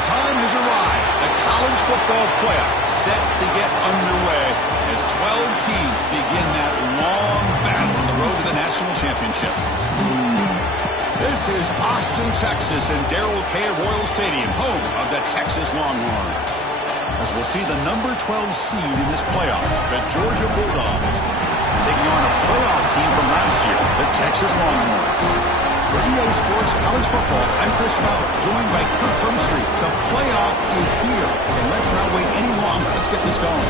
The time has arrived. The college football playoff set to get underway as 12 teams begin that long battle on the road to the national championship. This is Austin, Texas, and Darrell K. Royal Stadium, home of the Texas Longhorns. As we'll see the number 12 seed in this playoff, the Georgia Bulldogs, taking on a playoff team from last year, the Texas Longhorns. For EA Sports College Football, I'm Chris Fowler, joined by Kirk Hermstreet. The playoff is here, and let's not wait any longer. Let's get this going.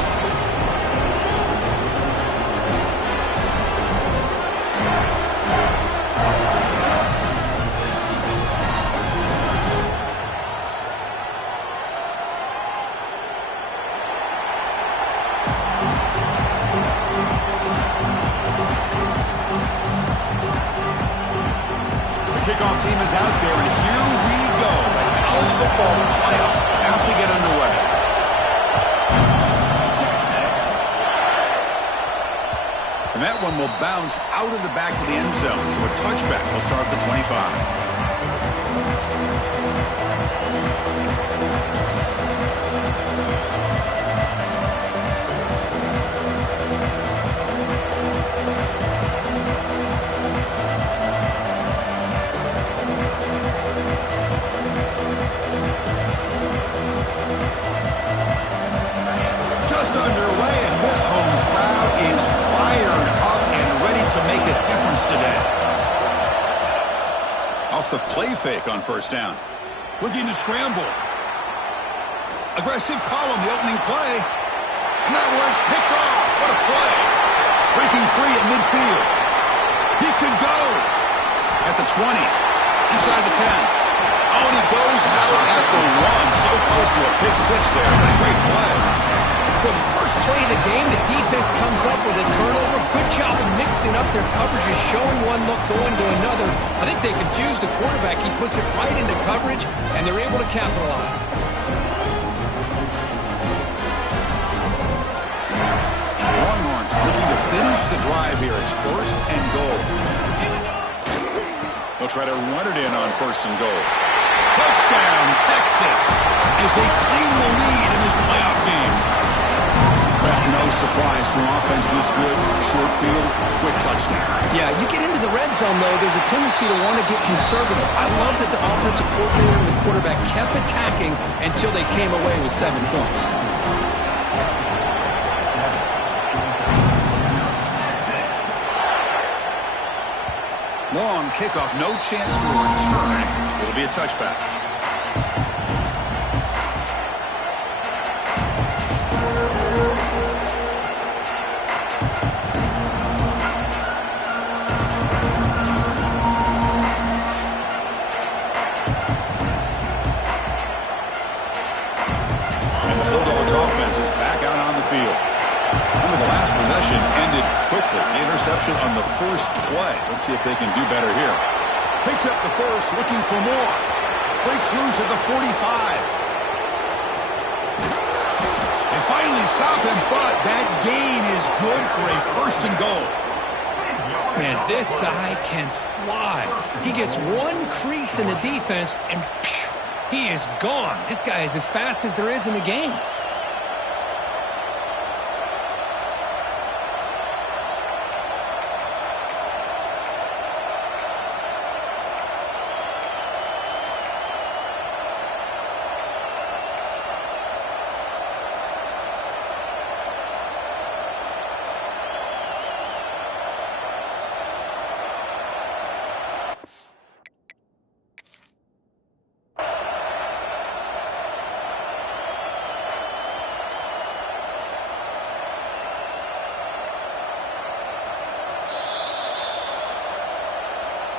Kickoff team is out there, and here we go. The college football playoff about to get underway. And that one will bounce out of the back of the end zone, so a touchback will start at the 25. Underway, and this home crowd is fired up and ready to make a difference today. Off the play fake on first down. Looking to scramble. Aggressive call on the opening play. And that one's picked off. What a play. Breaking free at midfield. He could go at the 20. Inside the 10. Oh, and he goes out at the 1. So close to a pick six there. What a great play. For the first play of the game, the defense comes up with a turnover. Good job of mixing up their coverages, showing one look, going to another. I think they confused the quarterback. He puts it right into coverage, and they're able to capitalize. Longhorns looking to finish the drive here. It's first and goal. They'll try to run it in on first and goal. Touchdown, Texas, as they claim the lead in this playoff game. Well, no surprise from offense this good. Short field, quick touchdown. Yeah, you get into the red zone, though, there's a tendency to want to get conservative. I love that the offensive coordinator and the quarterback kept attacking until they came away with 7 points. Long kickoff, no chance for a return. It'll be a touchback. Interception on the first play. Let's see if they can do better here. Picks up the first, looking for more. Breaks loose at the 45. They finally stop him, but that gain is good for a first and goal. Man, this guy can fly. He gets one crease in the defense, and phew, he is gone. This guy is as fast as there is in the game.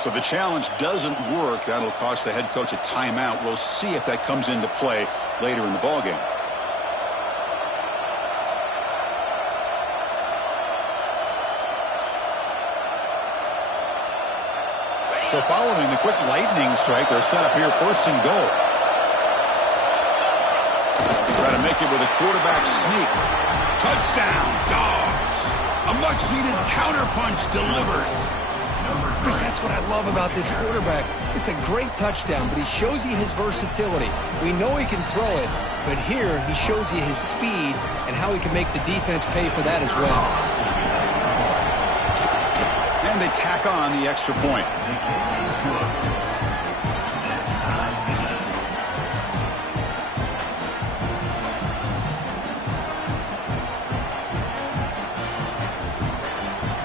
So the challenge doesn't work. That'll cost the head coach a timeout. We'll see if that comes into play later in the ballgame. So following the quick lightning strike, they're set up here first and goal. Try to make it with a quarterback sneak. Touchdown, Dogs. A much-needed counterpunch delivered. Chris, that's what I love about this quarterback. It's a great touchdown, but he shows you his versatility. We know he can throw it, but here he shows you his speed and how he can make the defense pay for that as well. And they tack on the extra point.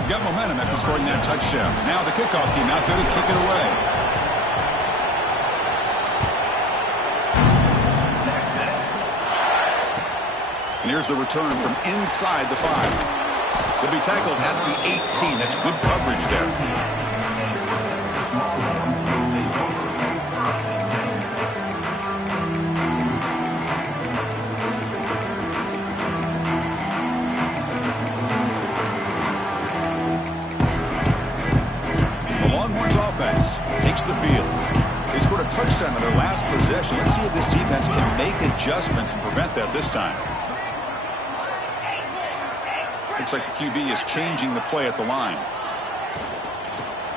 Got momentum after scoring that touchdown. Now the kickoff team out there to kick it away. And here's the return from inside the 5. They'll be tackled at the 18. That's good coverage there. Takes the field. They scored a touchdown in their last possession. Let's see if this defense can make adjustments and prevent that this time. Looks like the QB is changing the play at the line.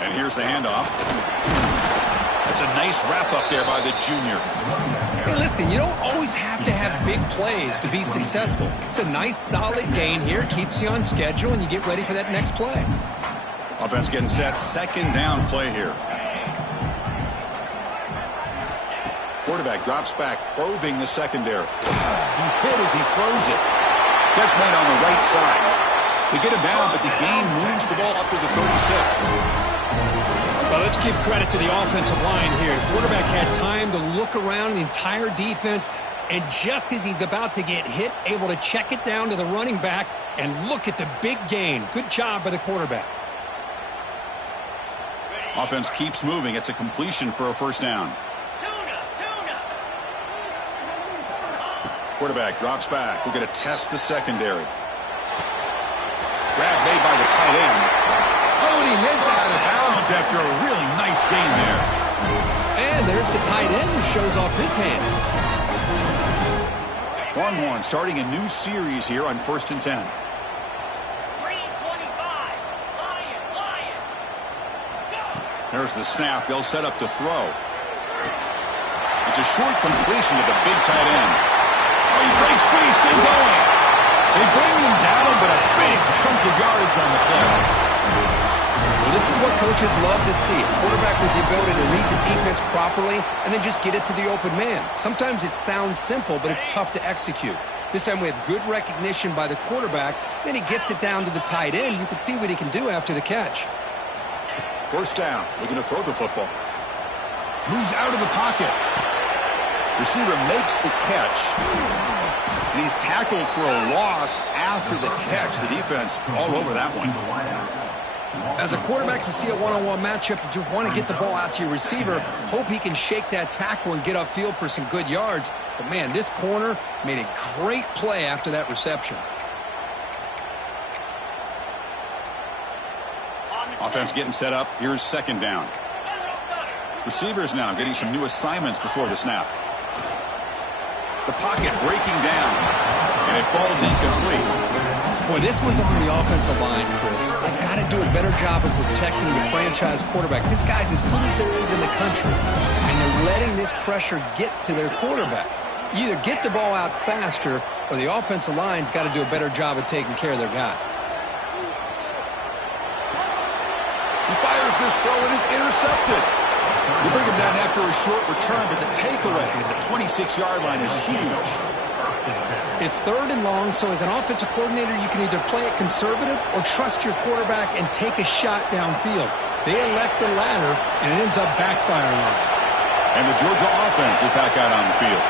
And here's the handoff. That's a nice wrap-up there by the junior. Hey, listen, you don't always have to have big plays to be successful. It's a nice, solid gain here. Keeps you on schedule, and you get ready for that next play. Offense getting set. Second down play here. Quarterback drops back, probing the secondary. He's hit as he throws it. Catch made on the right side. They get him down, but the gain moves the ball up to the 36. Well, let's give credit to the offensive line here. The quarterback had time to look around the entire defense, and just as he's about to get hit, able to check it down to the running back, and look at the big gain. Good job by the quarterback. Offense keeps moving. It's a completion for a first down. Quarterback drops back. We're going to test the secondary. Grab made by the tight end. Oh, and he heads out of bounds after a really nice gain there. And there's the tight end who shows off his hands. Longhorn starting a new series here on 1st and 10. There's the snap. They'll set up to throw. It's a short completion to the big tight end. Oh, he breaks free, still going. They bring him down, but a big chunk of yardage on the play. Well, this is what coaches love to see. A quarterback with the ability to read the defense properly and then just get it to the open man. Sometimes it sounds simple, but it's tough to execute. This time we have good recognition by the quarterback. Then he gets it down to the tight end. You can see what he can do after the catch. First down. Looking to throw the football. Moves out of the pocket. Receiver makes the catch. And he's tackled for a loss after the catch. The defense all over that one. As a quarterback, you see a one-on-one matchup. You want to get the ball out to your receiver. Hope he can shake that tackle and get upfield for some good yards. But, man, this corner made a great play after that reception. Offense getting set up. Here's second down. Receivers now getting some new assignments before the snap. The pocket breaking down. And it falls incomplete. Boy, this one's on the offensive line, Chris. They've got to do a better job of protecting the franchise quarterback. This guy's as good as there is in the country. And they're letting this pressure get to their quarterback. You either get the ball out faster or the offensive line's got to do a better job of taking care of their guy. He fires this throw and it's intercepted. They bring him down after a short return, but the takeaway at the 26-yard line is huge. It's third and long, so as an offensive coordinator, you can either play it conservative or trust your quarterback and take a shot downfield. They elect the latter, and it ends up backfiring on them. And the Georgia offense is back out on the field.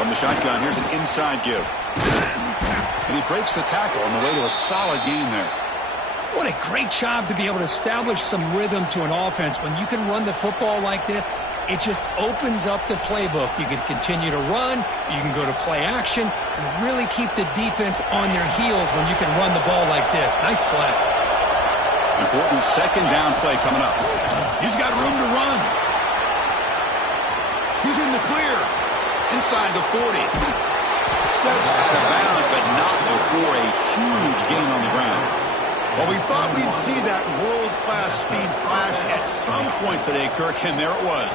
From the shotgun, here's an inside give. And he breaks the tackle on the way to a solid gain there. What a great job to be able to establish some rhythm to an offense. When you can run the football like this, it just opens up the playbook. You can continue to run. You can go to play action. You really keep the defense on their heels when you can run the ball like this. Nice play. Important second down play coming up. He's got room to run. He's in the clear. Inside the 40. Steps out of bounds, but not before a huge gain on the ground. Well, we thought we'd see that world-class speed flash at some point today, Kirk, and there it was.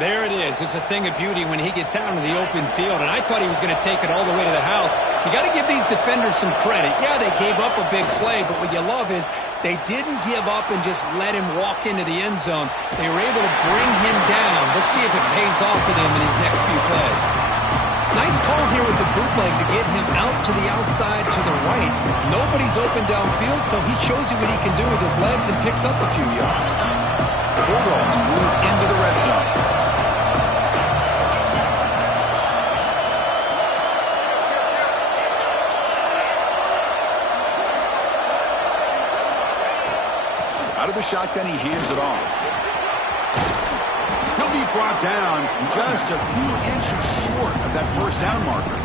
There it is. It's a thing of beauty when he gets out into the open field, and I thought he was going to take it all the way to the house. You got to give these defenders some credit. Yeah, they gave up a big play, but what you love is they didn't give up and just let him walk into the end zone. They were able to bring him down. Let's see if it pays off for them in his next few plays. Nice call here with the bootleg to get him out to the outside to the right. Nobody's open downfield, so he shows you what he can do with his legs and picks up a few yards. The Bulldogs move into the red zone. Out of the shotgun, he hands it off. He'll be brought down just a few inches short of that first down marker.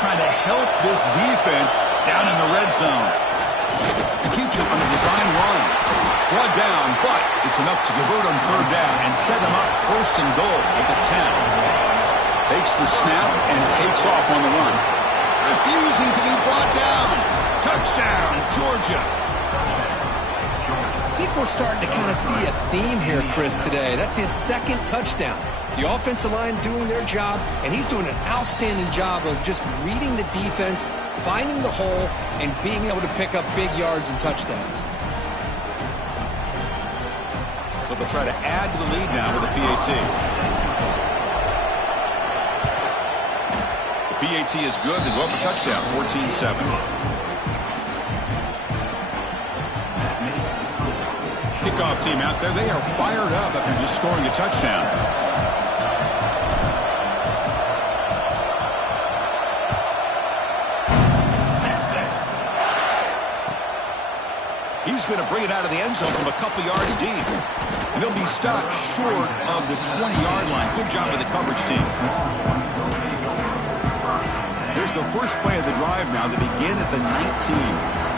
Trying to help this defense down in the red zone. He keeps it on the design run. Brought down, but it's enough to convert on third down and set him up first and goal at the 10. Takes the snap and takes off on the run. Refusing to be brought down. Touchdown, Georgia. I think we're starting to kind of see a theme here, Chris, today. That's his second touchdown. The offensive line doing their job, and he's doing an outstanding job of just reading the defense, finding the hole, and being able to pick up big yards and touchdowns. So they'll try to add to the lead now with a PAT. The PAT is good. They go up a touchdown, 14-7. Kickoff team out there. They are fired up after just scoring a touchdown. He's going to bring it out of the end zone from a couple yards deep. And he'll be stopped short of the 20-yard line. Good job by the coverage team. Here's the first play of the drive now. They begin at the 19.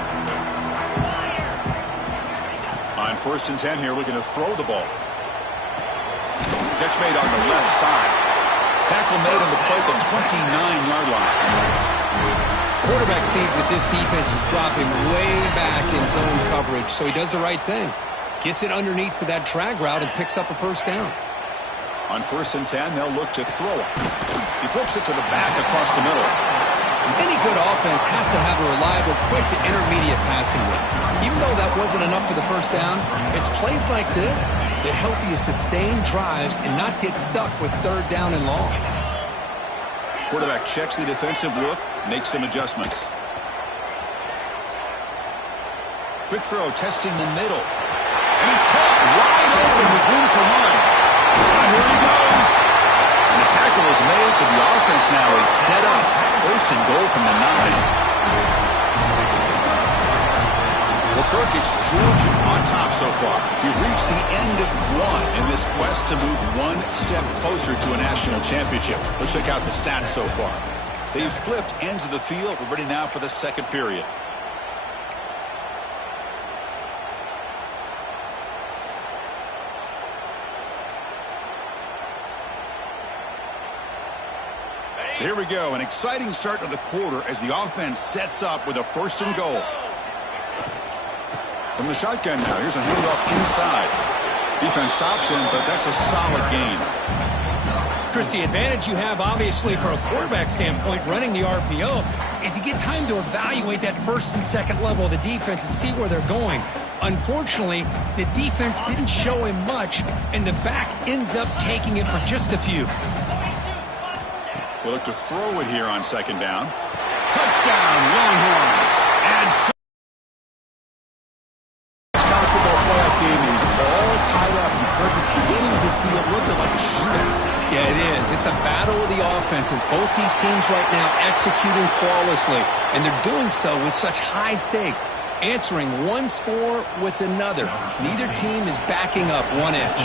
On 1st and 10 here, looking to throw the ball. Catch made on the left side. Tackle made on the play at the 29-yard line. Quarterback sees that this defense is dropping way back in zone coverage, so he does the right thing. Gets it underneath to that drag route and picks up a first down. On 1st and 10, they'll look to throw it. He flips it to the back across the middle. Any good offense has to have a reliable, quick to intermediate passing game. Even though that wasn't enough for the first down, it's plays like this that help you sustain drives and not get stuck with third down and long. Quarterback checks the defensive look, makes some adjustments. Quick throw, testing the middle. And it's caught wide open with room to run. And here he goes. And the tackle is made, but the offense now is set up. 1st and goal from the 9. Well, Kirk, it's Georgia on top so far. We've reached the end of one in this quest to move one step closer to a national championship. Let's check out the stats so far. They've flipped ends of the field. We're ready now for the second period. So here we go. An exciting start to the quarter as the offense sets up with a 1st and goal. From the shotgun now, here's a handoff inside. Defense stops him, but that's a solid gain. Chris, the advantage you have, obviously, for a quarterback standpoint, running the RPO, is you get time to evaluate that 1st and 2nd level of the defense and see where they're going. Unfortunately, the defense didn't show him much, and the back ends up taking it for just a few. They look to throw it here on 2nd down. Touchdown, Longhorns. And tied up, and Kirk, it's beginning to feel a little bit like a shootout. Yeah, it is. It's a battle of the offenses. Both these teams right now executing flawlessly, and they're doing so with such high stakes, answering one score with another. Neither team is backing up 1 inch.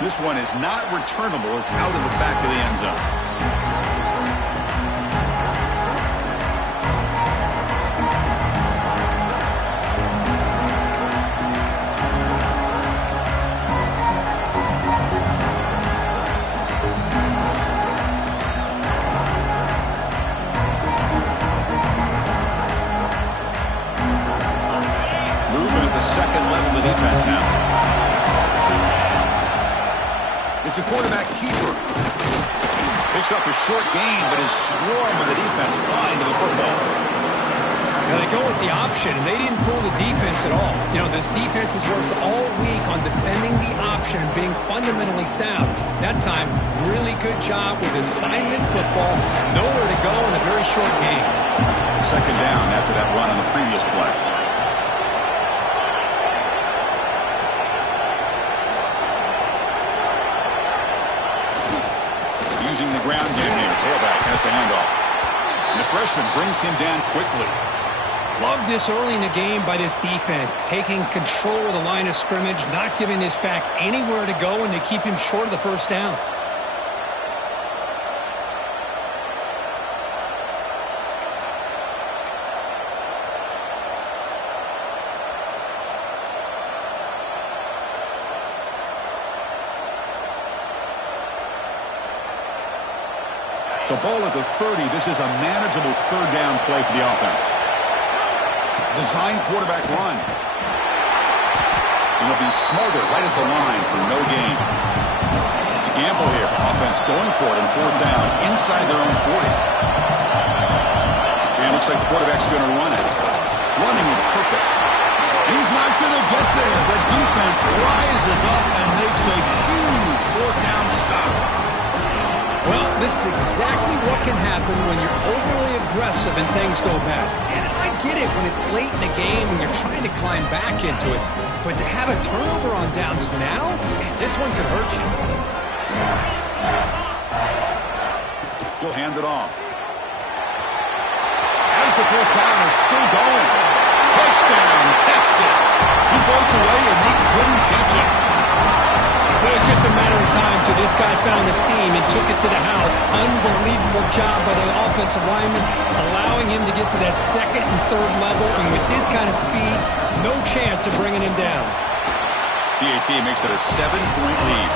This one is not returnable. It's out of the back of the end zone. Second level of the defense now. It's a quarterback keeper. Picks up a short gain, but his swarm of the defense flying to the football. Now they go with the option, and they didn't fool the defense at all. You know, this defense has worked all week on defending the option and being fundamentally sound. That time, really good job with assignment football. Nowhere to go in a very short game. Second down after that run on the previous play. Using the ground game here. Tailback has the handoff. And the freshman brings him down quickly. Love this early in the game by this defense. Taking control of the line of scrimmage, not giving this back anywhere to go, and they keep him short of the first down. So ball at the 30. This is a manageable third down play for the offense. Design quarterback run. And they'll be smothered right at the line for no gain. It's a gamble here. Offense going for it on fourth down inside their own 40. And it looks like the quarterback's going to run it. Running with purpose. He's not going to get there. The defense rises up and makes a huge fourth down stop. Well, this is exactly what can happen when you're overly aggressive and things go bad. And I get it when it's late in the game and you're trying to climb back into it. But to have a turnover on downs now, man, this one could hurt you. He'll hand it off. As the first down is still going. Touchdown, Texas. He broke away and they couldn't catch him. It was just a matter of time till this guy found the seam and took it to the house. Unbelievable job by the offensive lineman, allowing him to get to that second and third level, and with his kind of speed, no chance of bringing him down. PAT makes it a 7-point lead.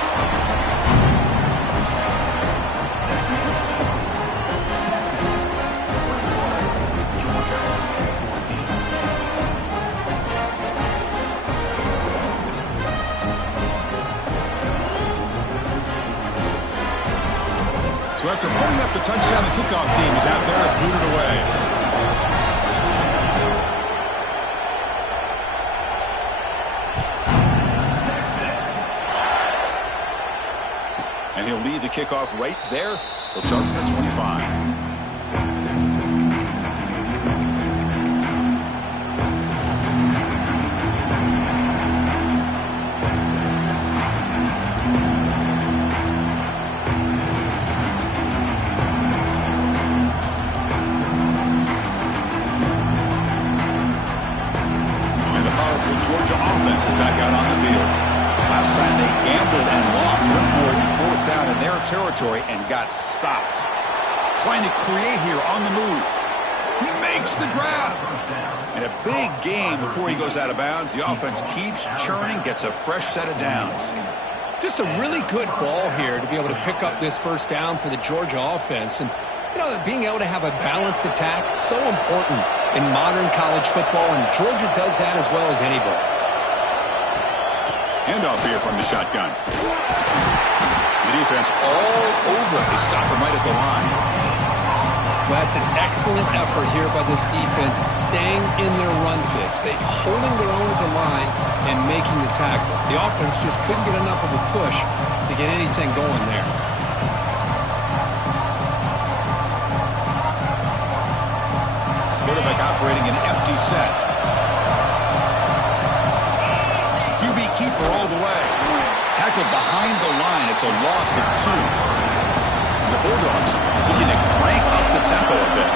So after putting up the touchdown, the kickoff team is out there and booted away. And he'll lead the kickoff right there. They'll start from the 25. Georgia offense is back out on the field. Last time they gambled and lost, went for it fourth down in their territory and got stopped. Trying to create here on the move. He makes the grab. And a big game before he goes out of bounds. The offense keeps churning, gets a fresh set of downs. Just a really good ball here to be able to pick up this first down for the Georgia offense. And, you know, being able to have a balanced attack, so important in modern college football, and Georgia does that as well as anybody. Handoff here from the shotgun. The defense all over it. They stop him right at the line. Well, that's an excellent effort here by this defense, staying in their run fix. They holding their own at the line and making the tackle. The offense just couldn't get enough of a push to get anything going there. Quarterback operating an empty set. QB keeper all the way. Tackled behind the line. It's a loss of 2. The Bulldogs looking to crank up the tempo a bit.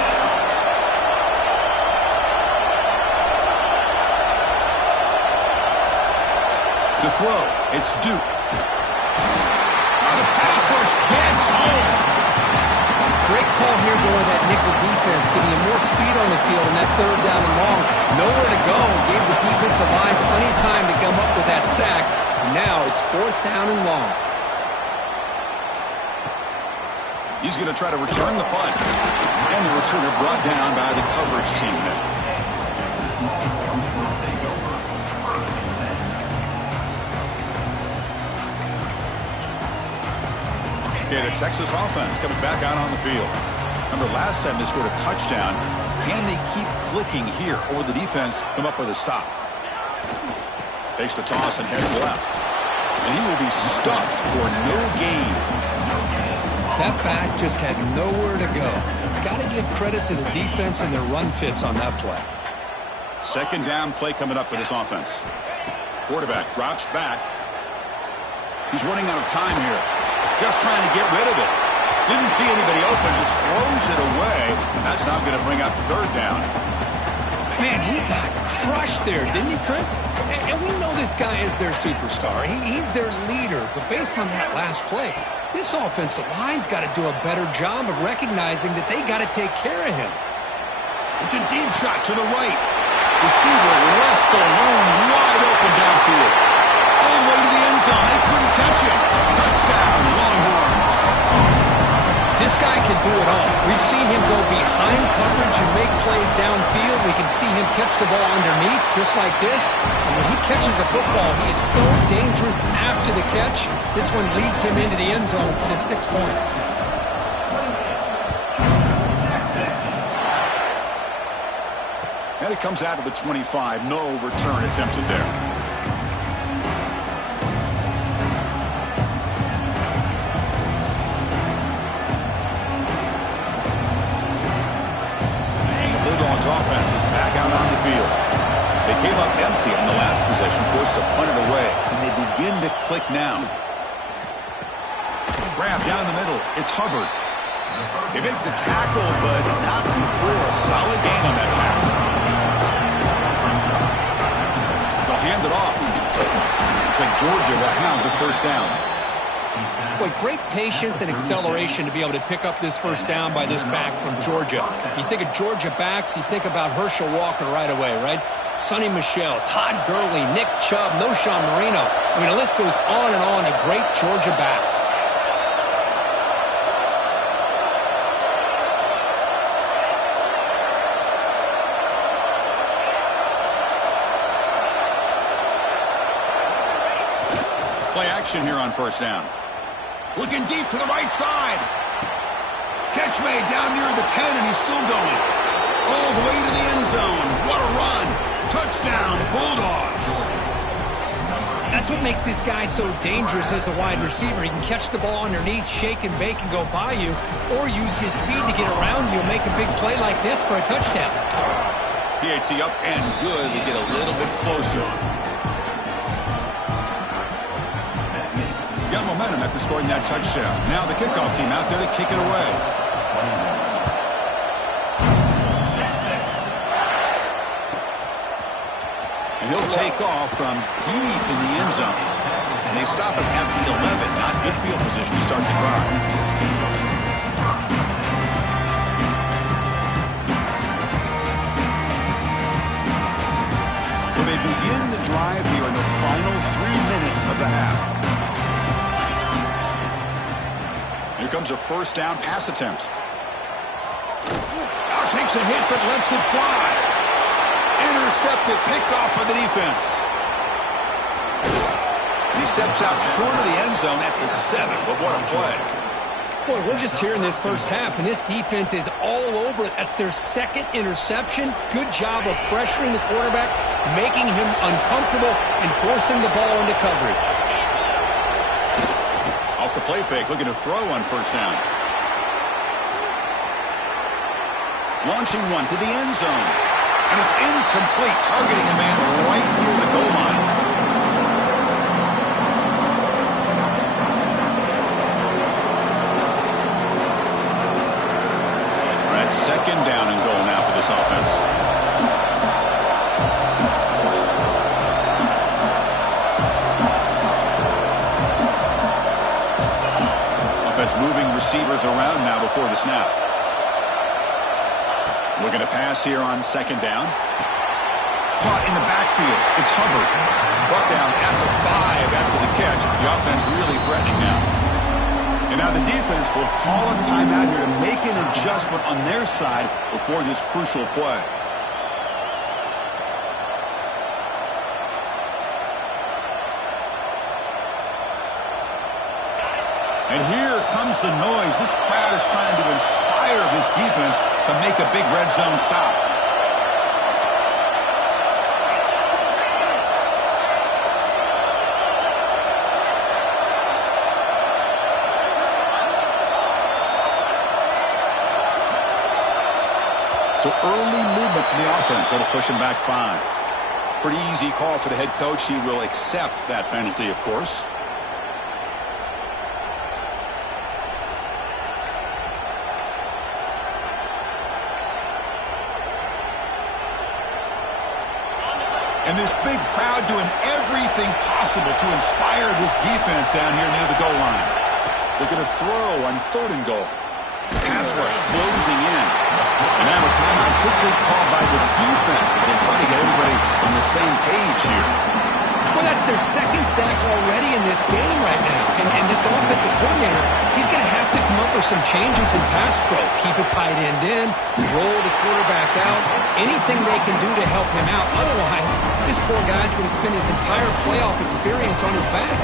To throw, it's Duke. great call here going that nickel defense, giving him more speed on the field in that third down and long. Nowhere to go. Gave the defensive line plenty of time to come up with that sack. Now it's fourth down and long. He's going to try to return the punt. And the returner brought down by the coverage team there. Okay, the Texas offense comes back out on the field. Remember, last time they scored a touchdown. Can they keep clicking here, or will the defense come up with a stop? Takes the toss and heads left. And he will be stuffed for no gain. That back just had nowhere to go. Got to give credit to the defense and their run fits on that play. Second down play coming up for this offense. Quarterback drops back. He's running out of time here. Just trying to get rid of it. Didn't see anybody open. Just throws it away. That's not going to bring up third down. Man, he got crushed there, didn't he, Chris? And we know this guy is their superstar. He's their leader. But based on that last play, this offensive line's got to do a better job of recognizing that they got to take care of him. It's a deep shot to the right. Receiver left alone, wide open downfield. All the way to the end zone. They couldn't catch him. Touchdown, Longhorns. This guy can do it all. We've seen him go behind coverage and make plays downfield. We can see him catch the ball underneath, just like this. And when he catches a football, he is so dangerous after the catch. This one leads him into the end zone for the 6 points. And it comes out of the 25. No return attempted there. Offense is back out on the field. They came up empty on the last possession, forced to punt it away, and they begin to click now. Grab down the middle. It's Hubbard. They make the tackle, but not before a solid gain on that pass. They'll hand it off. Looks like Georgia will have the first down. Boy, great patience and acceleration to be able to pick up this first down by this back from Georgia. You think of Georgia backs, you think about Herschel Walker right away, right? Sonny Michel, Todd Gurley, Nick Chubb, Noshawn Marino. I mean, the list goes on and on of great Georgia backs. Play action here on first down. Looking deep to the right side. Catch made down near the 10, and he's still going. All the way to the end zone. What a run. Touchdown, Bulldogs. That's what makes this guy so dangerous as a wide receiver. He can catch the ball underneath, shake and bake, and go by you, or use his speed to get around you and make a big play like this for a touchdown. PAT up and good. They get a little bit closer. Got momentum after scoring that touchdown. Now the kickoff team out there to kick it away. And he'll take off from deep in the end zone. And they stop him at the 11. Not good field position to start the drive. So they begin the drive here in the final 3 minutes of the half. Here comes a first down pass attempt. Now takes a hit but lets it fly. Intercepted, picked off by the defense. He steps out short of the end zone at the 7, but what a play. Boy, we're just here in this first half, and this defense is all over it. That's their second interception. Good job of pressuring the quarterback, making him uncomfortable, and forcing the ball into coverage. Off the play fake, looking to throw on first down. Launching one to the end zone. And it's incomplete, targeting a man right near the goal line. All right, second down and goal now for this offense. Offense moving receivers around now before the snap. Looking to pass here on second down. Caught in the backfield. It's Hubbard. Brought down at the 5 after the catch. The offense really threatening now. And now the defense will call a timeout here to make an adjustment on their side before this crucial play. And here comes the noise. This crowd is trying to inspire this defense to make a big red zone stop. So early movement from the offense. That'll push him back 5. Pretty easy call for the head coach. He will accept that penalty, of course. And this big crowd doing everything possible to inspire this defense down here near the goal line. They're going to throw on 3rd and goal. Pass rush closing in. And now a timeout quickly called by the defense as they try to get everybody on the same page here. Well, that's their 2nd sack already in this game right now. And this offensive coordinator, he's going to have to come up with some changes in pass pro. Keep a tight end in, roll the quarterback out, anything they can do to help him out. Otherwise, this poor guy's going to spend his entire playoff experience on his back.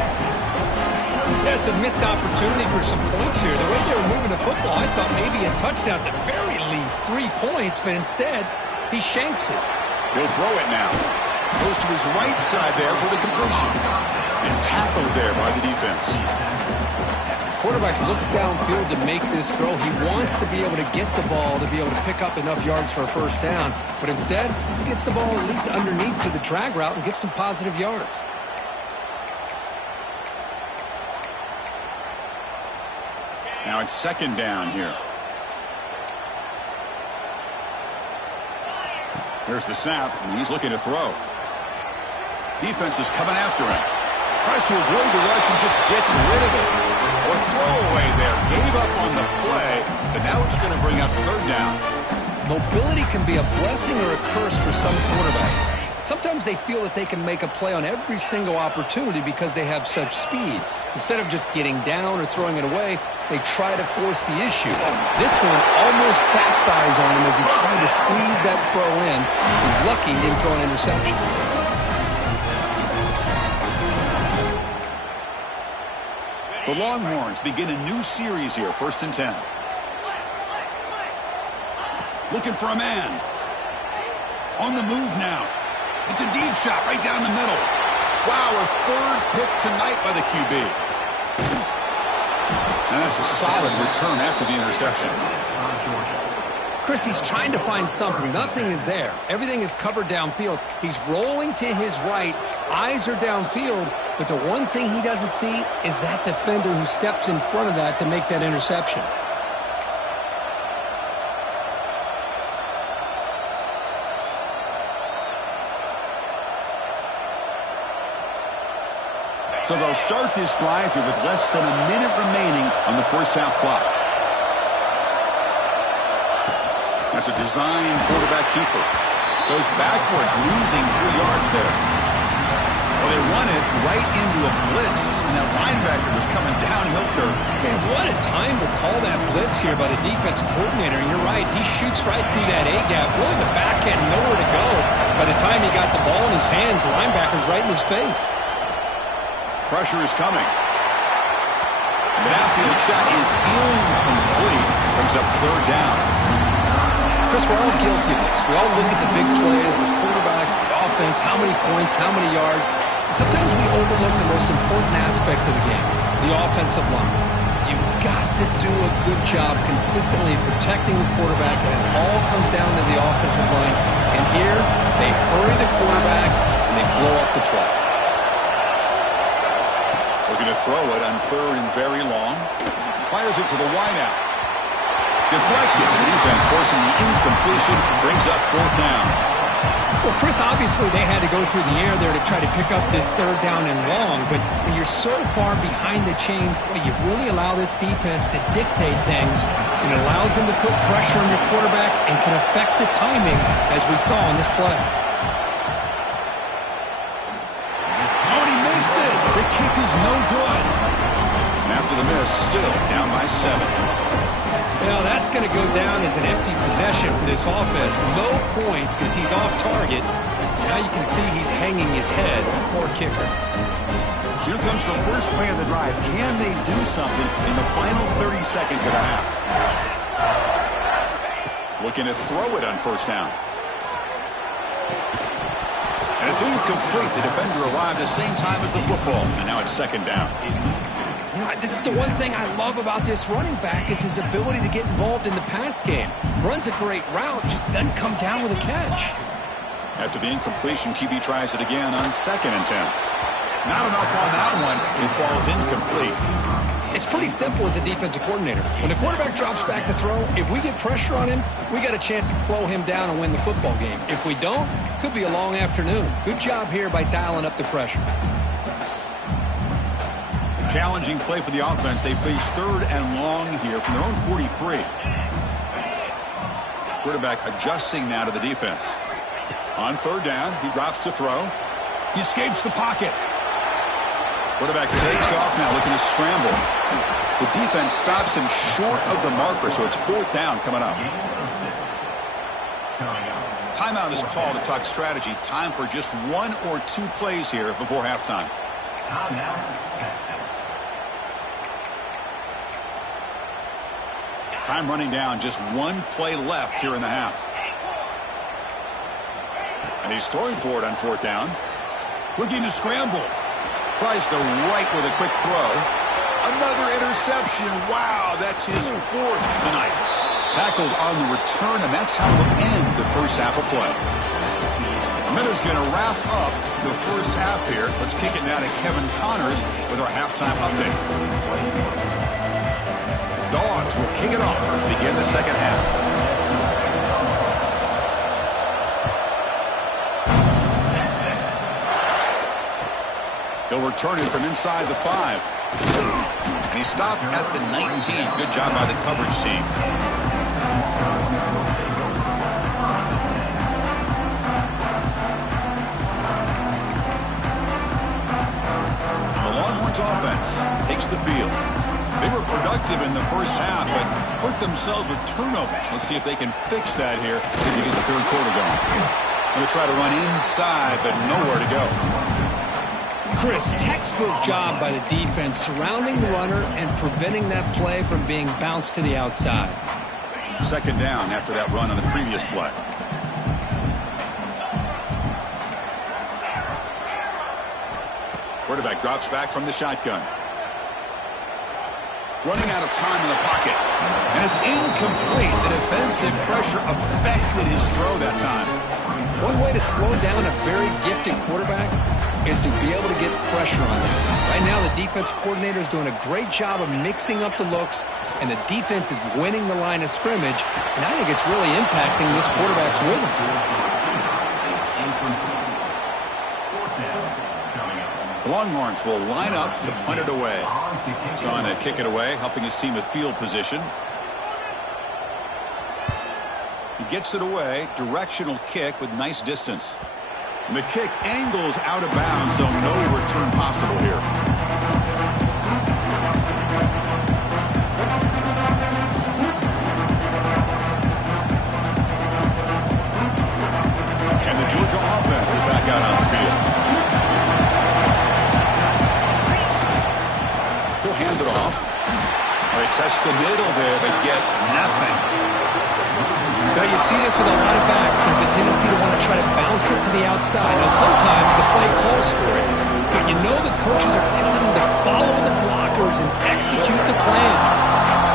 That's a missed opportunity for some points here. The way they were moving the football, I thought maybe a touchdown, at the very least 3 points, but instead, he shanks it. He'll throw it now. Goes to his right side there for the completion. And tackled there by the defense. Quarterback looks downfield to make this throw. He wants to be able to get the ball to be able to pick up enough yards for a first down. But instead, he gets the ball at least underneath to the drag route and gets some positive yards. Now it's 2nd down here. Here's the snap, and he's looking to throw. Defense is coming after him. Tries to avoid the rush and just gets rid of it. Or throwaway there. Gave up on the play, but now it's going to bring up 3rd down. Mobility can be a blessing or a curse for some quarterbacks. Sometimes they feel that they can make a play on every single opportunity because they have such speed. Instead of just getting down or throwing it away, they try to force the issue. This one almost backfires on him as he tried to squeeze that throw in. He's lucky he didn't throw an interception. The Longhorns begin a new series here, 1st and 10. Looking for a man. On the move now. It's a deep shot right down the middle. Wow, a 3rd pick tonight by the QB. And that's a solid return after the interception. Chris, he's trying to find something. Nothing is there. Everything is covered downfield. He's rolling to his right. Eyes are downfield. But the one thing he doesn't see is that defender who steps in front of that to make that interception. So they'll start this drive here with less than a minute remaining on the first half clock. That's a designed quarterback keeper. Goes backwards, losing 3 yards there. Well, they run it right into a blitz, and that linebacker was coming downhill curve. Man, what a time to call that blitz here by the defensive coordinator. And you're right, he shoots right through that A-gap. Really, the back end, nowhere to go. By the time he got the ball in his hands, the linebacker's right in his face. Pressure is coming. The downfield shot is incomplete. Brings up 3rd down. Chris, we're all guilty of this. We all look at the big plays, the quarterbacks, the offense, how many points, how many yards. And sometimes we overlook the most important aspect of the game, the offensive line. You've got to do a good job consistently protecting the quarterback, and it all comes down to the offensive line. And here, they hurry the quarterback, and they blow up the play. Looking to throw it on 3rd and very long. Fires it to the wideout. Deflected. The defense forcing the incompletion. Brings up 4th down. Well, Chris, obviously they had to go through the air there to try to pick up this 3rd down and long. But when you're so far behind the chains, boy, you really allow this defense to dictate things. It allows them to put pressure on your quarterback and can affect the timing, as we saw in this play. Oh, and he missed it. The kick is no good. And after the miss, still down by 7. Well, that's going to go down as an empty possession for this offense. No points as he's off target. Now you can see he's hanging his head. Poor kicker. Here comes the first play of the drive. Can they do something in the final 30 seconds of the half? Looking to throw it on first down. And it's incomplete. The defender arrived at the same time as the football. And now it's second down. You know, this is the one thing I love about this running back is his ability to get involved in the pass game. Runs a great route, just doesn't come down with a catch. After the incompletion, QB tries it again on 2nd and 10. Not enough on that one. It falls incomplete. It's pretty simple as a defensive coordinator. When the quarterback drops back to throw, if we get pressure on him, we got a chance to slow him down and win the football game. If we don't, could be a long afternoon. Good job here by dialing up the pressure. Challenging play for the offense. They face 3rd and long here from their own 43. Quarterback adjusting now to the defense. On 3rd down, he drops to throw. He escapes the pocket. Quarterback takes off now, looking to scramble. The defense stops him short of the marker, so it's 4th down coming up. Timeout is called to talk strategy. Time for just 1 or 2 plays here before halftime. Time running down, just 1 play left here in the half. And he's throwing for it on 4th down. Looking to scramble. Tries the right with a quick throw. Another interception. Wow, that's his 4th tonight. Tackled on the return, and that's how we'll end the first half of play. Miller's going to wrap up the first half here. Let's kick it now to Kevin Connors with our halftime update. Dogs will kick it off to begin the second half. He'll return it from inside the 5. And he stopped at the 19. Good job by the coverage team. The Longhorns offense takes the field. They were productive in the first half, but hurt themselves with turnovers. Let's see if they can fix that here as we get the 3rd quarter going. Going to try to run inside, but nowhere to go. Chris, textbook job by the defense surrounding the runner and preventing that play from being bounced to the outside. 2nd down after that run on the previous play. Quarterback drops back from the shotgun. Running out of time in the pocket. And it's incomplete. The defensive pressure affected his throw that time. One way to slow down a very gifted quarterback is to be able to get pressure on them. Right now, the defense coordinator is doing a great job of mixing up the looks, and the defense is winning the line of scrimmage, and I think it's really impacting this quarterback's rhythm. The Longhorns will line up to punt it away. He's on to kick it away, helping his team with field position. He gets it away, directional kick with nice distance. And the kick angles out of bounds, so no return possible here. And the Georgia offense is back out on the field. He'll hand it off. They test the middle there, but get nothing. Now you see this with a lot of backs. There's a tendency to want to try to bounce it to the outside. Now sometimes the play calls for it, but you know the coaches are telling them to follow the blockers and execute the plan.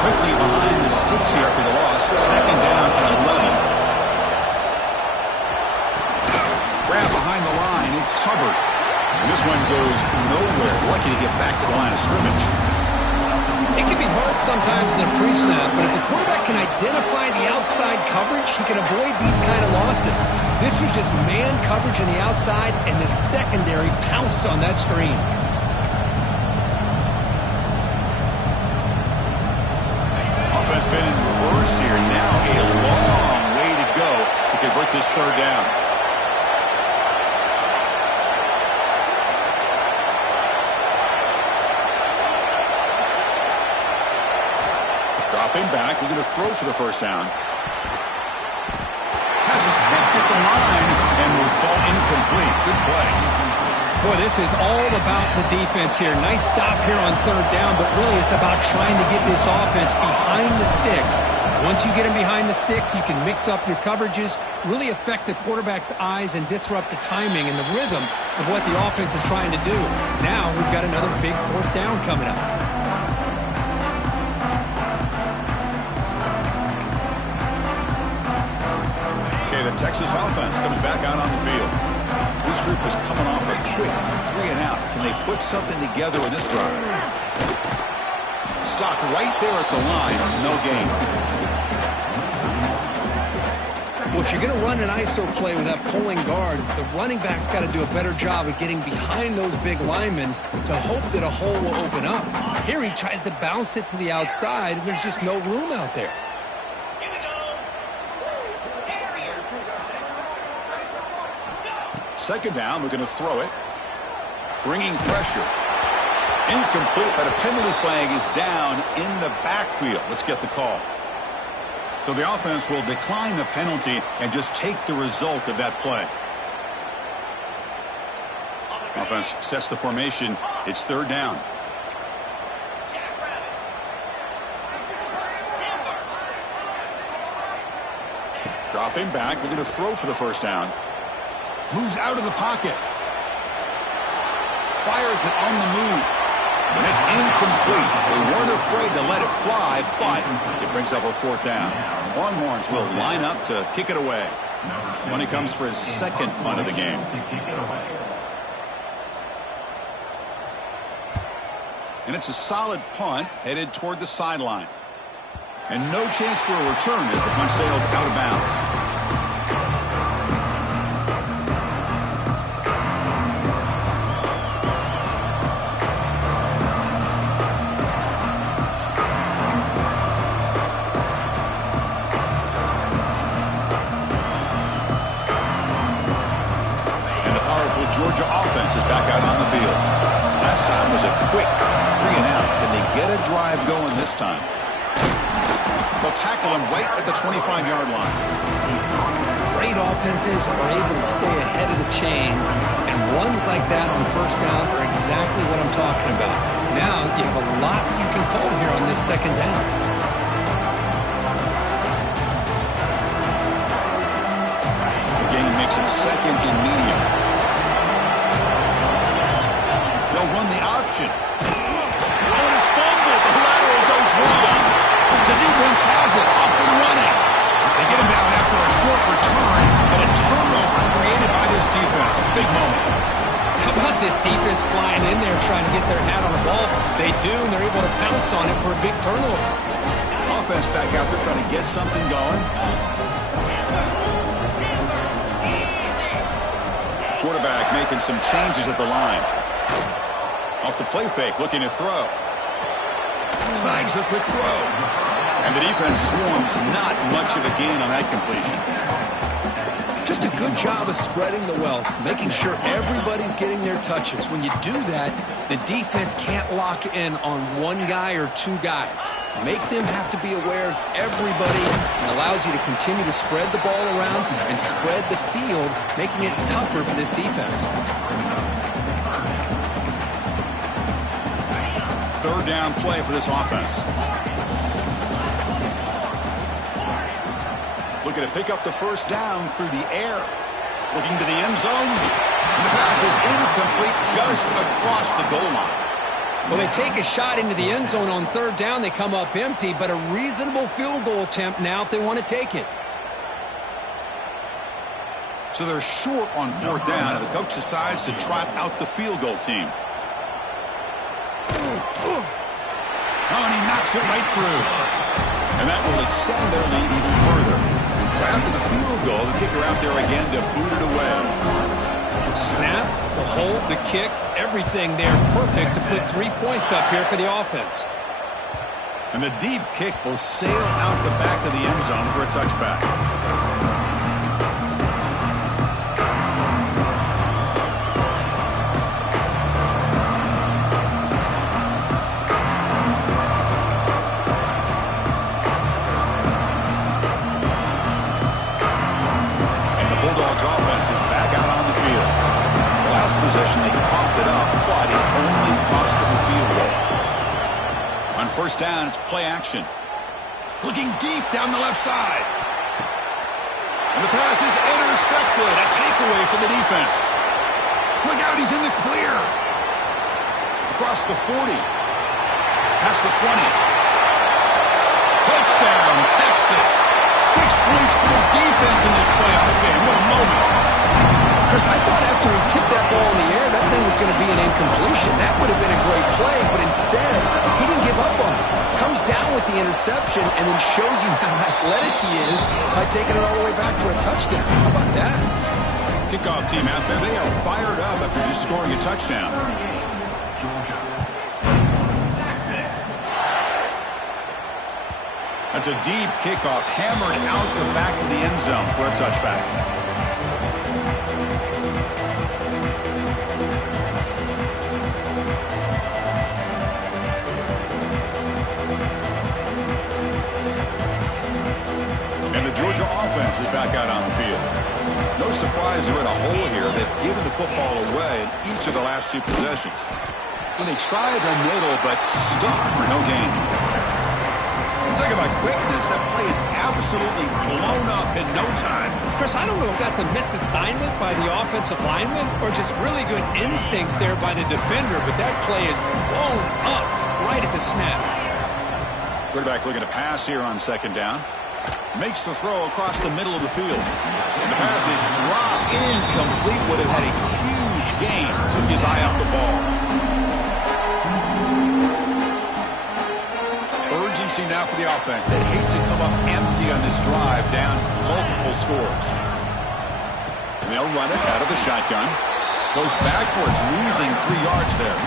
Quickly behind the sticks here for the loss. 2nd down and 11. Grab behind the line. It's Hubbard. And this one goes nowhere. Lucky to get back to the line of scrimmage. It can be hard sometimes in a pre-snap, but if the quarterback can identify the outside coverage, he can avoid these kind of losses. This was just man coverage on the outside, and the secondary pounced on that screen. Offense been in a long way to go to convert this third down. Dropping back, looking to throw for the first down. Has his tipped at the line and will fall incomplete. Good play. Boy, this is all about the defense here. Nice stop here on third down, but really it's about trying to get this offense behind the sticks. Once you get them behind the sticks, you can mix up your coverages, really affect the quarterback's eyes and disrupt the timing and the rhythm of what the offense is trying to do. Now we've got another big fourth down coming up. The Texas offense comes back out on the field. This group is coming off a quick 3-and-out. Can they put something together in this drive? Stopped right there at the line. No gain. Well, if you're going to run an ISO play with that pulling guard, the running back's got to do a better job of getting behind those big linemen to hope that a hole will open up. Here he tries to bounce it to the outside, and there's just no room out there. Second down, we're going to throw it. Bringing pressure. Incomplete, but a penalty flag is down in the backfield. Let's get the call. So the offense will decline the penalty and just take the result of that play. Offense sets the formation. It's third down. Dropping back, looking to throw for the first down. Moves out of the pocket. Fires it on the move. And it's incomplete. They weren't afraid to let it fly, but it brings up a fourth down. Longhorns will line up to kick it away. When he comes for his second punt of the game. And it's a solid punt headed toward the sideline. And no chance for a return as the punt sails out of bounds. Georgia offense is back out on the field. Last time was a quick 3-and-out. Can they get a drive going this time? They'll tackle him right at the 25-yard line. Great offenses are able to stay ahead of the chains, and runs like that on first down are exactly what I'm talking about. Now you have a lot that you can call here on this second down. The game makes it second and medium. They'll run the option. Oh, it's fumbled. The lateral goes wrong. The defense has it off and running. They get him down after a short return, but a turnover created by this defense. Big moment. How about this defense flying in there trying to get their hat on the ball? They do, and they're able to pounce on it for a big turnover. Offense back out there trying to get something going. Quarterback making some changes at the line. Off the play fake, looking to throw. Snags a quick throw. And the defense swarms, not much of a gain on that completion. Just a good job of spreading the wealth, making sure everybody's getting their touches. When you do that, the defense can't lock in on one guy or two guys. Make them have to be aware of everybody, and allows you to continue to spread the ball around and spread the field, making it tougher for this defense. Third down play for this offense. Looking to pick up the first down through the air. Looking to the end zone. And the pass is incomplete just across the goal line. Well, they take a shot into the end zone on third down. They come up empty, but a reasonable field goal attempt now if they want to take it. So they're short on fourth down, and the coach decides to trot out the field goal team. Oh, and he knocks it right through. And that will extend their lead even further. So after the field goal, the kicker out there again to boot it away. Snap, the hold, the kick, everything there perfect to put 3 points up here for the offense. And the deep kick will sail out the back of the end zone for a touchback. And the Bulldogs offense is back out on the field. The last possession, they coughed it up, but it only cost them a field goal. On first down, it's play action. Looking deep down the left side. And the pass is intercepted. A takeaway for the defense. Look out, he's in the clear. Across the 40. Past the 20. Touchdown, Texas. 6 points for the defense in this playoff game. What a moment. Chris, I thought after he tipped that ball in the air, that thing was going to be an incompletion. That would have been a great play, but instead, he didn't give up on it. Comes down with the interception and then shows you how athletic he is by taking it all the way back for a touchdown. How about that? Kickoff team out there, they are fired up after just scoring a touchdown. That's a deep kickoff, hammered out the back of the end zone for a touchback. And the Georgia offense is back out on the field. No surprise they're in a hole here. They've given the football away in each of the last 2 possessions. And they try the middle, but stopped for no gain. Talk about quickness. That play is absolutely blown up in no time. Chris, I don't know if that's a misassignment by the offensive lineman or just really good instincts there by the defender, but that play is blown up right at the snap. Quarterback looking to pass here on second down. Makes the throw across the middle of the field. And the pass is dropped incomplete. Would have had a huge gain. Took his eye off the ball. Urgency now for the offense. They hate to come up empty on this drive, down multiple scores. And they'll run it out of the shotgun. Goes backwards, losing 3 yards there.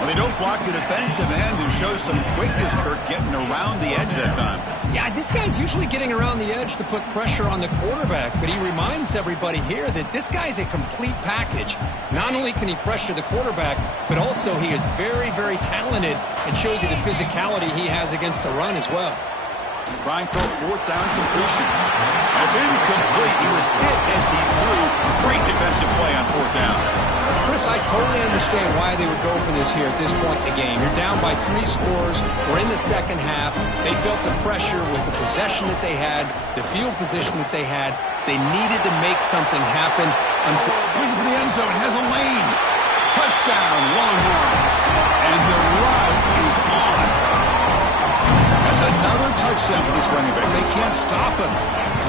Well, they don't block the defensive end who shows some quickness, Kirk, getting around the edge that time. Yeah, this guy's usually getting around the edge to put pressure on the quarterback, but he reminds everybody here that this guy's a complete package. Not only can he pressure the quarterback, but also he is very, very talented and shows you the physicality he has against the run as well. Trying for a 4th down completion. It's incomplete. He was hit as he threw. Great defensive play on 4th down. Chris, I totally understand why they would go for this here at this point in the game. You're down by 3 scores. We're in the second half. They felt the pressure with the possession that they had, the field position that they had. They needed to make something happen. Looking for the end zone. Has a lane. Touchdown, Longhorns. And the route is on. That's another touchdown for this running back. They can't stop him.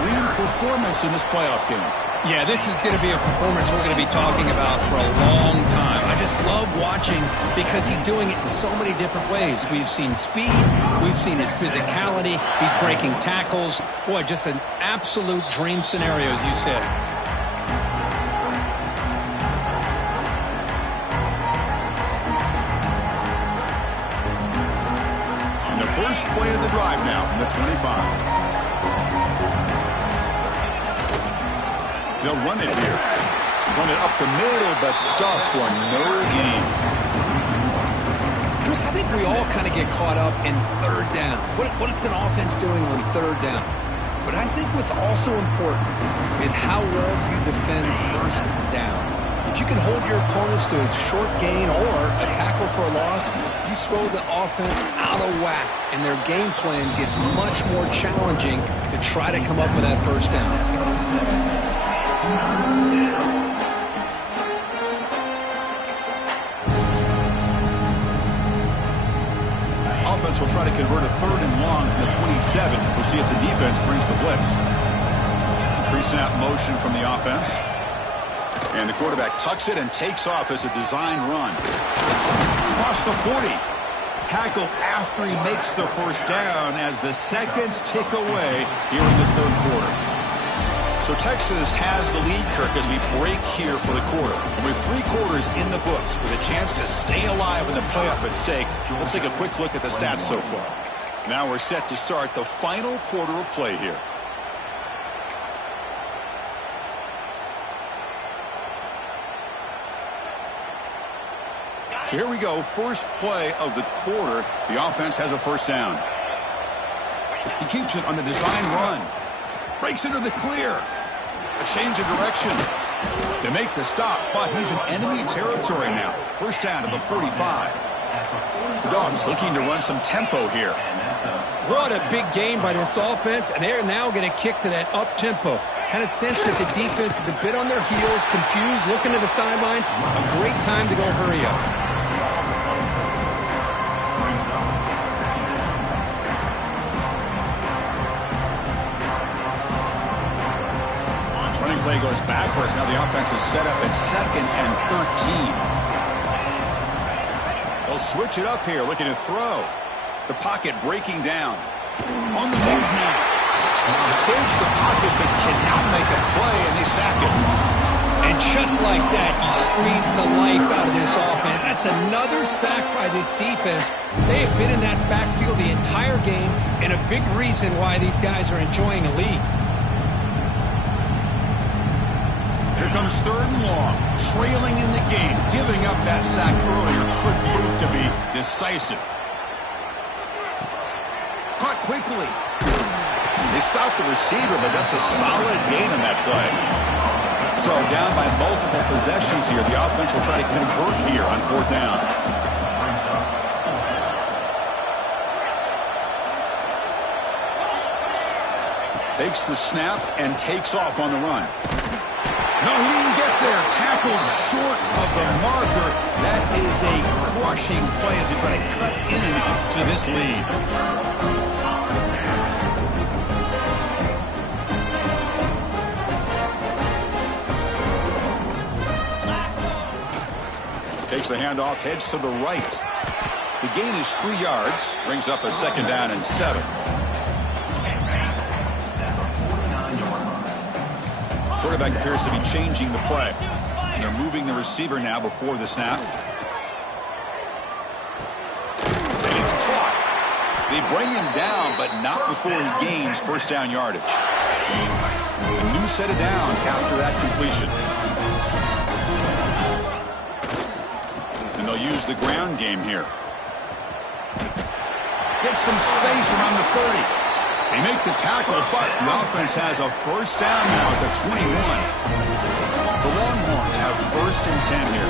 Dream performance in this playoff game. Yeah, this is going to be a performance we're going to be talking about for a long time. I just love watching because he's doing it in so many different ways. We've seen speed. We've seen his physicality. He's breaking tackles. Boy, just an absolute dream scenario, as you said. And the first play of the drive now from the 25. They'll run it here. Run it up the middle, but stuff for no gain. Chris, I think we all kind of get caught up in 3rd down. What is an offense doing on 3rd down? But I think what's also important is how well you defend 1st down. If you can hold your opponents to a short gain or a tackle for a loss, you throw the offense out of whack, and their game plan gets much more challenging to try to come up with that 1st down. Offense will try to convert a 3rd and long from the 27. We'll see if the defense brings the blitz. Pre-snap motion from the offense. And the quarterback tucks it and takes off as a design run. Across the 40. Tackle after he makes the 1st down as the seconds tick away here in the 3rd quarter. So So Texas has the lead, Kirk, as we break here for the quarter. And with 3 quarters in the books with a chance to stay alive in the playoff at stake, let's take a quick look at the stats so far. Now we're set to start the final quarter of play here. So here we go, first play of the quarter. The offense has a first down. He keeps it on the design run. Breaks into the clear. A change of direction. They make the stop, but he's in enemy territory now. First down to the 45. The Dogs looking to run some tempo here. What a big game by this offense, and they're now going to kick to that up-tempo. Kind of sense that the defense is a bit on their heels, confused, looking to the sidelines. A great time to go hurry up. Play goes backwards. Now the offense is set up at 2nd and 13. They'll switch it up here, looking to throw. The pocket breaking down. On the move now. Escapes the pocket, but cannot make a play, and they sack him. And just like that, you squeeze the life out of this offense. That's another sack by this defense. They have been in that backfield the entire game, and a big reason why these guys are enjoying a lead. Here comes 3rd and long, trailing in the game. Giving up that sack earlier could prove to be decisive. Caught quickly. They stopped the receiver, but that's a solid gain on that play. So down by multiple possessions here. The offense will try to convert here on 4th down. Takes the snap and takes off on the run. No, he didn't get there. Tackled short of the marker. That is a crushing play as they try to cut into this lead. Takes the handoff, heads to the right. The gain is 3 yards. Brings up a 2nd down and 7. Quarterback appears to be changing the play. They're moving the receiver now before the snap. And it's caught. They bring him down, but not before he gains first down yardage. A new set of downs after that completion. And they'll use the ground game here. Get some space around the 30. They make the tackle, but the offense has a first down now at the 21. The Longhorns have 1st and 10 here.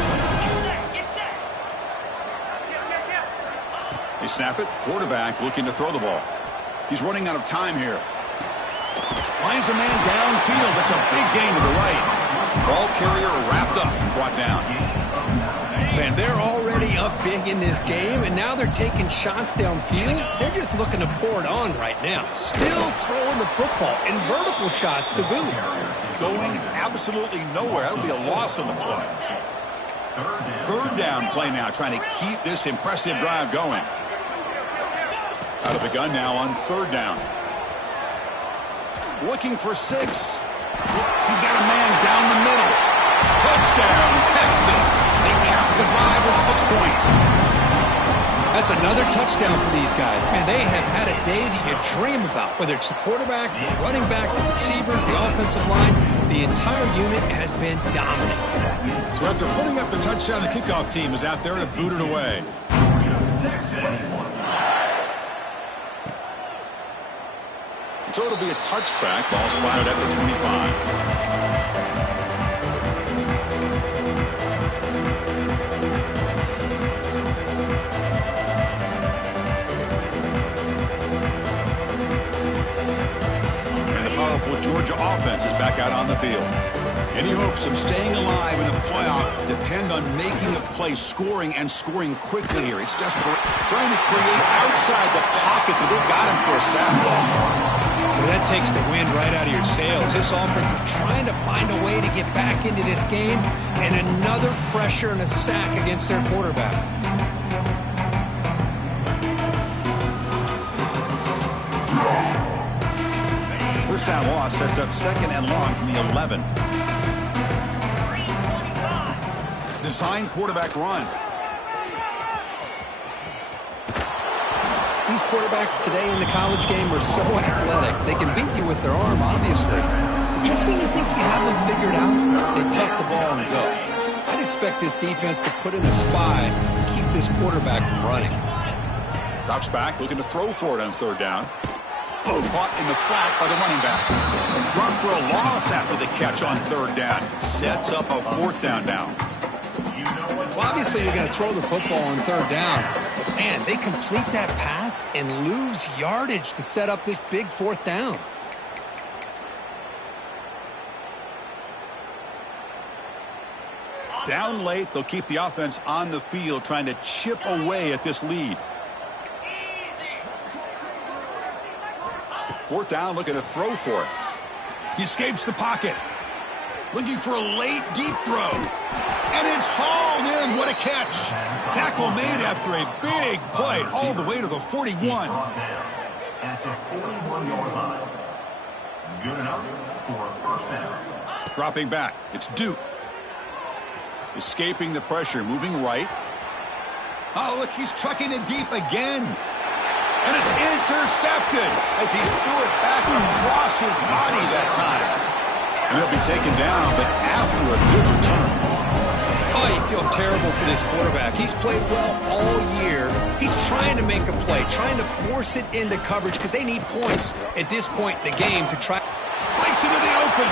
They snap it. Quarterback looking to throw the ball. He's running out of time here. Finds a man downfield. That's a big gain to the right. Ball carrier wrapped up and brought down. Man, they're already up big in this game, and now they're taking shots downfield. They're just looking to pour it on right now. Still throwing the football, and vertical shots to boot. Going absolutely nowhere. That'll be a loss on the play. 3rd down play now, trying to keep this impressive drive going. Out of the gun now on 3rd down. Looking for 6. He's got a man down the middle. Touchdown, Texas. They cap the drive with 6 points. That's another touchdown for these guys. Man, they have had a day that you dream about. Whether it's the quarterback, the running back, the receivers, the offensive line, the entire unit has been dominant. So after putting up the touchdown, the kickoff team is out there to boot it away. So it'll be a touchback. Ball spotted at the 25. Georgia offense is back out on the field. Any hopes of staying alive in the playoff depend on making a play, scoring, and scoring quickly here. It's desperate, trying to create outside the pocket, but they've got him for a sack. Well, that takes the wind right out of your sails. This offense is trying to find a way to get back into this game, and another pressure and a sack against their quarterback. first down loss sets up second and long from the 11. Design quarterback run. These quarterbacks today in the college game are so athletic. They can beat you with their arm, obviously. Just when you think you have them figured out, they tuck the ball and go. I'd expect this defense to put in a spy and keep this quarterback from running. Drops back, looking to throw for it on third down. Oh, caught in the flat by the running back. Dropped for a loss after the catch on third down. Sets up a fourth down now. Well, obviously you're going to throw the football on third down. But man, they complete that pass and lose yardage to set up this big fourth down. Down late, they'll keep the offense on the field trying to chip away at this lead. Fourth down, looking to throw for it. He escapes the pocket. Looking for a late, deep throw. And it's hauled in. What a catch. Tackle made after a big play all the way to the 41. At the 41-yard line. Good enough for a first down. Dropping back. It's Duke. Escaping the pressure, moving right. Oh, look, he's trucking it deep again. And it's intercepted as he threw it back across his body that time. And he'll be taken down, but after a good return. Oh, you feel terrible for this quarterback. He's played well all year. He's trying to make a play, trying to force it into coverage because they need points at this point in the game to try. Breaks into the open.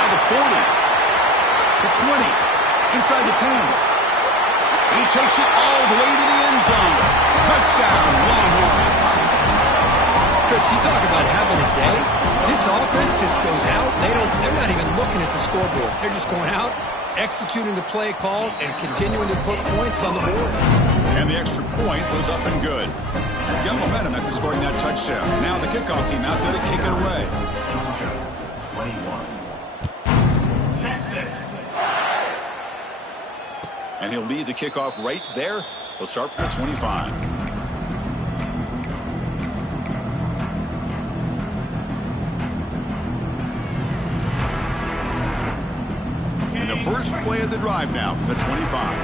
Now the 40. The 20. Inside the 10. He takes it all the way to the end zone. Touchdown, Longhorns. Chris, you talk about having a day. This offense just goes out. They're not even looking at the scoreboard. They're just going out, executing the play called, and continuing to put points on the board. And the extra point was up and good. Got momentum after scoring that touchdown. Now the kickoff team out there to kick it away. 21. Texas. And he'll lead the kickoff right there. They'll start from the 25. And the first play of the drive now from the 25.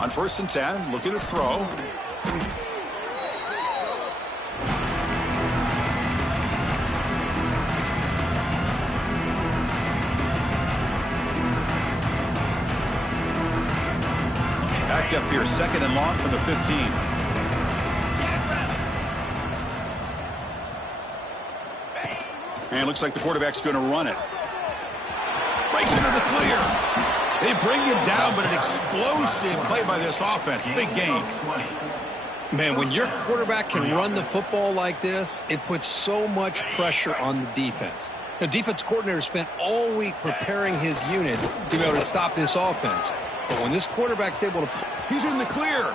On first and 10, looking to throw. Backed up here, second and long from the 15. And it looks like the quarterback's going to run it. Breaks into the clear. They bring him down, but an explosive play by this offense. Big game. Man, when your quarterback can run the football like this, it puts so much pressure on the defense. The defense coordinator spent all week preparing his unit to be able to stop this offense. But when this quarterback's able to... He's in the clear.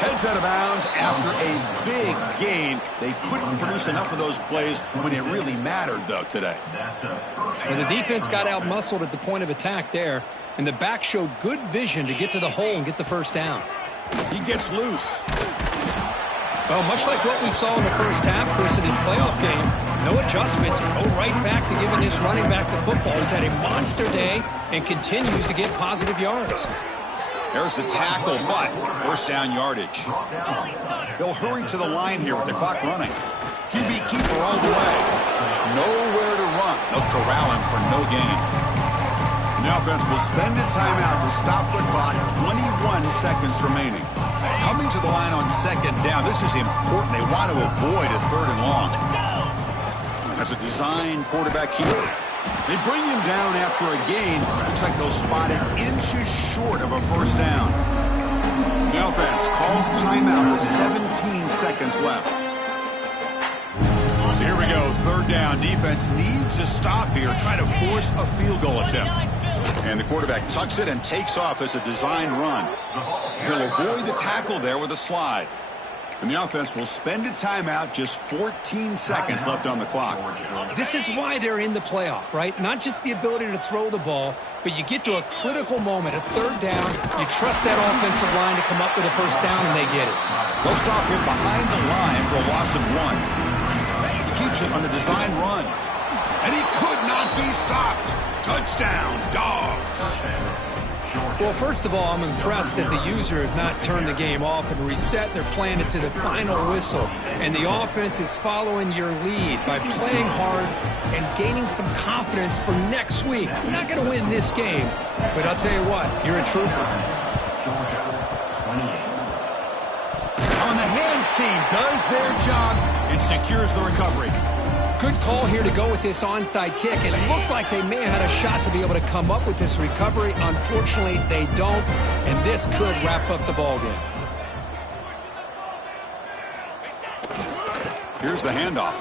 Heads out of bounds after a big game. They couldn't produce enough of those plays when it really mattered, though, today. Well, the defense got out-muscled at the point of attack there, and the back showed good vision to get to the hole and get the first down. He gets loose. Well, much like what we saw in the first half, Chris, in his playoff game, no adjustments, go right back to giving this running back the football. He's had a monster day and continues to get positive yards. There's the tackle, but first down yardage. They'll hurry to the line here with the clock running. QB keeper all the way. Nowhere to run. They'll corral him for no gain. The offense will spend a timeout to stop the clock. 21 seconds remaining. Coming to the line on second down. This is important. They want to avoid a third and long. That's a design quarterback keeper. They bring him down after a gain. Looks like they'll spot it inches short of a first down. The offense calls timeout with 17 seconds left. So here we go, third down. Defense needs a stop here, try to force a field goal attempt. And the quarterback tucks it and takes off as a design run. He'll avoid the tackle there with a slide. And the offense will spend a timeout, just 14 seconds left on the clock. This is why they're in the playoff, right? Not just the ability to throw the ball, but you get to a critical moment, a third down. You trust that offensive line to come up with a first down, and they get it. They'll stop him behind the line for a loss of 1. He keeps it on a design run. And he could not be stopped. Touchdown, Dogs. Well, first of all, I'm impressed that the user has not turned the game off and reset. They're playing it to the final whistle. And the offense is following your lead by playing hard and gaining some confidence for next week. We're not going to win this game, but I'll tell you what, you're a trooper. On the hands team does their job and secures the recovery. Good call here to go with this onside kick. It looked like they may have had a shot to be able to come up with this recovery. Unfortunately, they don't, and this could wrap up the ballgame. Here's the handoff.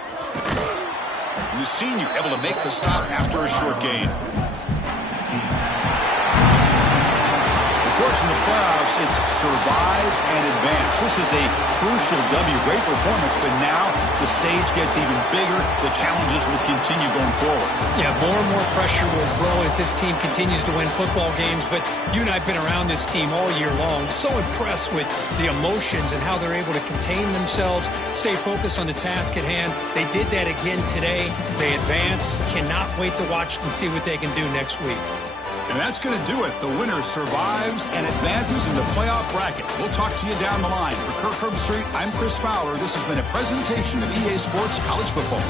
The senior able to make the stop after a short gain. Of course, in the playoffs, it's survive and advance. This is a crucial W. Great performance, but now the stage gets even bigger. The challenges will continue going forward. Yeah, more and more pressure will grow as this team continues to win football games, but you and I have been around this team all year long. So impressed with the emotions and how they're able to contain themselves, stay focused on the task at hand. They did that again today. They advance. Cannot wait to watch and see what they can do next week. And that's going to do it. The winner survives and advances in the playoff bracket. We'll talk to you down the line. For Kirk Herbstreit, I'm Chris Fowler. This has been a presentation of EA Sports College Football.